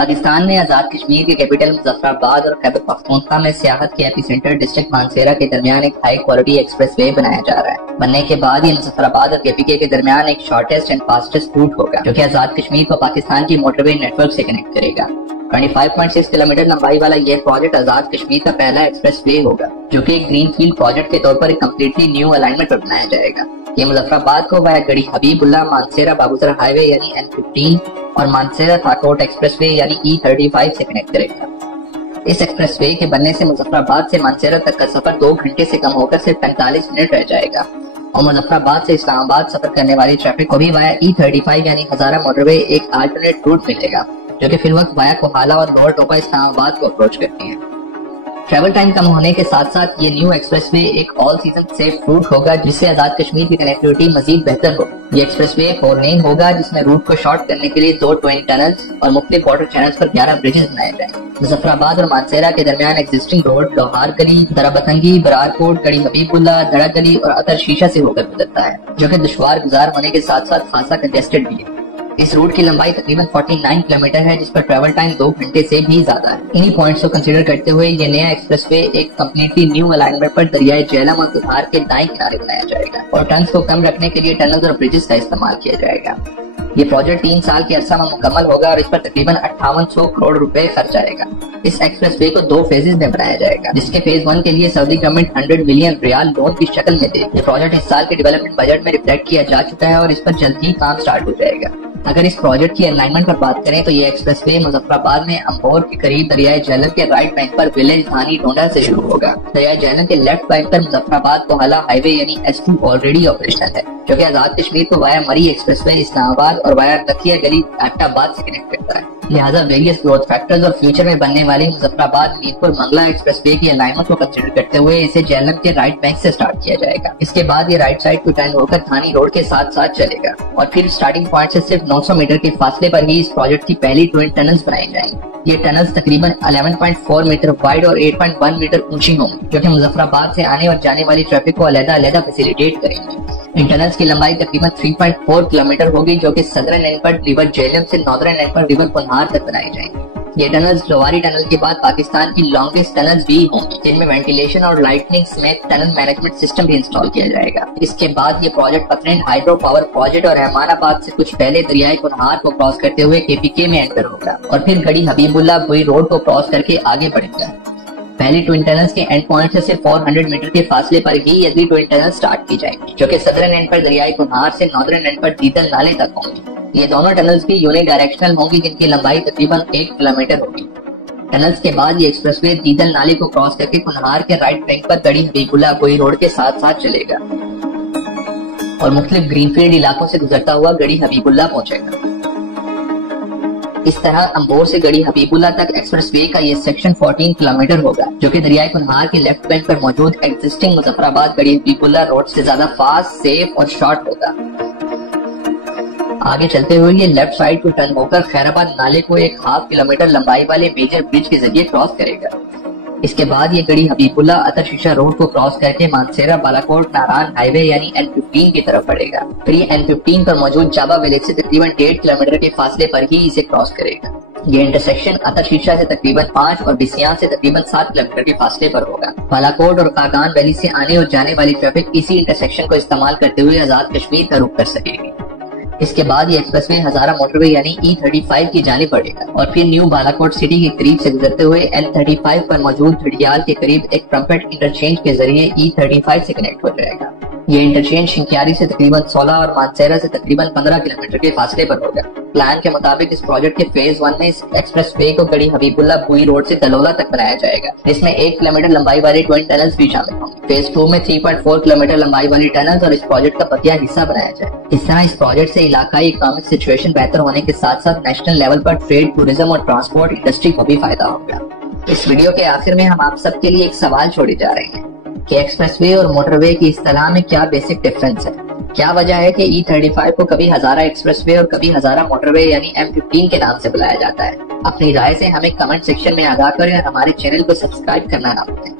پاکستان نے آزاد کشمیر کے کیپٹل مظفرآباد اور خیبر پختونخوا میں سیاحت کے ایپی سینٹر ڈسٹرکٹ مانسیرا کے درمیان ایک ہائی کوالٹی ایکسپریس وے بنایا جا رہا ہے۔ بننے کے بعد یہ مظفرآباد اور کے کے درمیان ایک شارٹیسٹ اینڈ فاسٹسٹ روٹ ہوگا جو کہ آزاد کشمیر کو پاکستان کی موٹر وے نیٹ ورک سے کنیکٹ کرے گا۔ 25.6 کلومیٹر لمبائی والا یہ پروجیکٹ آزاد کشمیر کا پہلا ایکسپریس وے ہوگا جو کہ ایک گرین فیلڈ پروجیکٹ کے طور پر ایک کمپلیٹلی نیو الائنمنٹ پر بنایا جائے گا۔ یہ مظفرآباد کو وایا گڑی حبیب اللہ مانسیرا بابوسر ہائی وے یعنی N15 اور مانسیرا تھاکوٹ ایکسپریس وے یعنی E35 سے کنیکٹ کرے گا۔ اس ایکسپریس وے کے بننے سے مظفرآباد سے مانسیرا تک کا سفر 2 گھنٹے سے کم ہو کر صرف 45 منٹ رہ جائے گا، اور مظفرآباد سے اسلام آباد سفر کرنے والی ٹریفک کو بھی وایا E35 یعنی ہزارہ موٹر وے ایک آلٹرنیٹ روٹ ملے گا جو کہ فی الوقت وایا کوہالہ اور لوور ٹوپا اسلام آباد کو اپروچ کرتی ہے۔ ٹریول ٹائم کم ہونے کے ساتھ ساتھ یہ نیو ایکسپریس وے ایک آل سیزن سیف روٹ ہوگا جس سے آزاد کشمیر کی کنیکٹیوٹی مزید بہتر ہو۔ یہ ایکسپریس وے 4 لین ہوگا جس میں روٹ کو شارٹ کرنے کے لیے 2 ٹوئن ٹنلز اور مختلف واٹر چینلز پر 11 بریجز بنائے جائیں۔ مظفرآباد اور مانسیرا کے درمیان ایگزسٹنگ روڈ لوہار گلی، درابتنگی، برارکوٹ، گڑی حبیب اللہ، دڑا گلی اور اتر شیشہ سے ہو کر گزرتا ہے جو کہ دشوار گزار ہونے کے ساتھ ساتھ خاصا کنجسٹڈ بھی ہے۔ اس روٹ کی لمبائی تقریباً 49 کلومیٹر ہے جس پر ٹریول ٹائم 2 گھنٹے سے بھی زیادہ ہے۔ انہی پوائنٹس کو کنسیڈر کرتے ہوئے یہ نیا ایکسپریس وے ایک کمپلیٹلی نیو الائنمنٹ پر دریائے جہلم اور کنہار کے دائیں کنارے بنایا جائے گا اور ٹنز کو کم رکھنے کے لیے ٹنلز اور بریجز کا استعمال کیا جائے گا۔ یہ پروجیکٹ 3 سال کے عرصہ میں مکمل ہوگا اور اس پر تقریباً 5800 کروڑ روپے خرچ آئے گا۔ اس ایکسپریس وے کو 2 فیزز میں بنایا جائے گا جس کے فیز 1 کے لیے سعودی گورنمنٹ 100 ملین ریال لون کی شکل میں دے گی۔ یہ پروجیکٹ اس سال کے ڈیولپمنٹ بجٹ میں ریفلیکٹ کیا جا چکا ہے اور اس پر جلد ہی کام سٹارٹ ہو جائے گا۔ اگر اس پروجیکٹ کی الائنمنٹ پر بات کریں تو یہ ایکسپریس وے مظفرآباد میں امبور کے قریب دریائے جہلم کے رائٹ بینک پر ولیج دھانی ڈونڈا سے شروع ہوگا۔ دریائے جہلم کے لیفٹ بینک پر مظفرآباد کوہالہ ہائی وے یعنی S2 آلریڈی آپریشنل ہے جو کہ آزاد کشمیر کو وایا مری ایکسپریس وے اسلام آباد اور وایا نکھیا گلی ایبٹ آباد سے کنیکٹ کرتا ہے۔ لہٰذا ویریس گروتھ فیکٹرز اور فیوچر میں بننے والی مظفرآباد میرپور منگلا ایکسپریس وے کی الائنمنٹ کو کنسیڈر کرتے ہوئے اسے جہلم کے رائٹ بینک سے سٹارٹ کیا جائے گا۔ اس کے بعد یہ رائٹ سائڈ کو ٹرن ہو کر تھانی روڈ کے ساتھ ساتھ چلے گا اور پھر سٹارٹنگ پوائنٹ سے صرف 900 میٹر کے فاصلے پر ہی اس پروجیکٹ کی پہلی ٹوئن ٹنلز بنائی جائیں گی۔ یہ ٹنلز تقریباً 11.4 میٹر وائڈ اور 8.1 میٹر اونچی ہوں گی جو کہ مظفرآباد سے آنے اور جانے والی ٹریفک کو علیحدہ فیسیلیٹیٹ کریں گی۔ ان ٹنلز کی لمبائی تقریباً 3.4 کلومیٹر ہوگی جو کہ صدرن اینڈ پر ریور جہلم سے ناردرن اینڈ پر ریور کنہار تک بنائی جائیں گی۔ یہ ٹنلز لواری ٹنل کے بعد پاکستان کی لانگسٹ ٹنلز بھی ہوں گی جن میں وینٹیلیشن اور لائٹننگ سمیت ٹنل مینجمنٹ سسٹم بھی انسٹال کیا جائے گا۔ اس کے بعد یہ پروجیکٹ پترین ہائیڈرو پاور پروجیکٹ اور رحمان آباد سے کچھ پہلے دریائے کنہار کو کراس کرتے ہوئے کے میں انٹر ہوگا اور پھر گڑی حبیب اللہ بوئی روڈ کو کراس کر کے آگے بڑھے گا۔ پہلی ٹوئن ٹنلز کے اینڈ پوائنٹ سے صرف 400 میٹر کے فاصلے پر ہی اگلی ٹوئن ٹنل سٹارٹ کی جائیں گی جو کہ صدرن اینڈ پر دریائے کنہار سے ناردرن اینڈ پر دیدل نالے تک ہوں گی۔ یہ دونوں ٹنلز بھی یونی ڈائریکشنل ہوں گی جن کی لمبائی تقریباً 1 کلومیٹر ہوگی۔ ٹنلز کے بعد یہ ایکسپریس وے دیدل نالے کو کراس کر کے کنہار کے رائٹ بینک پر گڑی حبیب اللہ بوئی روڈ کے ساتھ ساتھ چلے گا اور مختلف گرین فیلڈ علاقوں سے گزرتا ہوا گڑی حبیب اللہ پہنچے گا۔ اس طرح امبور سے گڑی حبیب اللہ تک ایکسپریس وے کا یہ سیکشن 14 کلومیٹر ہوگا جو کہ دریائے کنہار کے لیفٹ بینک پر موجود ایگزسٹنگ مظفرآباد گڑی حبیب اللہ روڈ سے زیادہ فاسٹ، سیف اور شارٹ ہوگا۔ آگے چلتے ہوئے یہ لیفٹ سائڈ کو ٹرن ہو کر خیرآباد نالے کو ایک ½ کلومیٹر لمبائی والے میجر برج کے ذریعے کراس کرے گا۔ اس کے بعد یہ گڑی حبیب اللہ اتر شیشہ روڈ کو کراس کر کے مانسیرا بالاکوٹ ناران ہائی وے یعنی N15 کی طرف بڑھے گا۔ پھر یہ N15 پر موجود جابا ولیج سے تقریباً 1.5 کلومیٹر کے فاصلے پر ہی اسے کراس کرے گا۔ یہ انٹرسیکشن اتر شیشہ سے تقریباً 5 اور بسیاں سے تقریباً 7 کلومیٹر کے فاصلے پر ہوگا۔ بالاکوٹ اور کاگان ویلی سے آنے اور جانے والی ٹریفک اسی انٹرسیکشن کو استعمال کرتے ہوئے آزاد کشمیر کا رخ کر سکے گی۔ اس کے بعد یہ ایکسپریس وے ہزارہ موٹر وے یعنی E35 کی جانب بڑھے گا اور پھر نیو بالاکوٹ سٹی کے قریب سے گزرتے ہوئے N35 پر موجود دھڑیال کے قریب ایک ٹرمپٹ انٹرچینج کے ذریعے E35 سے کنیکٹ ہو جائے گا۔ یہ انٹرچینج شنکیاری سے تقریباً 16 اور مانسیرا سے تقریباً 15 کلومیٹر کے فاصلے پر ہوگا۔ پلان کے مطابق اس پروجیکٹ کے فیز 1 میں اس ایکسپریس وے کو گڑی حبیب اللہ بوئی روڈ سے دلولا تک بنایا جائے گا جس میں 1 کلومیٹر لمبائی والی ٹوئن ٹنلز بھی شامل ہوں گے۔ فیز 2 میں 3.4 کلومیٹر لمبائی والی ٹنلز اور اس پروجیکٹ کا بقیہ حصہ بنایا جائے۔ اس طرح اس پروجیکٹ سے علاقائی اکنامک سچویشن بہتر ہونے کے ساتھ ساتھ نیشنل لیول پر ٹریڈ، ٹورزم اور ٹرانسپورٹ انڈسٹری کو بھی فائدہ ہوگا۔ اس ویڈیو کے آخر میں ہم آپ سب کے لیے ایک سوال چھوڑے جا رہے ہیں کہ ایکسپریس وے اور موٹر وے کی اصطلاح میں کیا بیسک ڈفرنس ہے؟ کیا وجہ ہے کہ E35 کو کبھی ہزارہ ایکسپریس وے اور کبھی ہزارہ موٹر وے یعنی M15 کے نام سے بلایا جاتا ہے؟ اپنی رائے سے ہمیں کمنٹ سیکشن میں آگاہ کریں اور ہمارے چینل کو سبسکرائب کرنا نہ بھولیں۔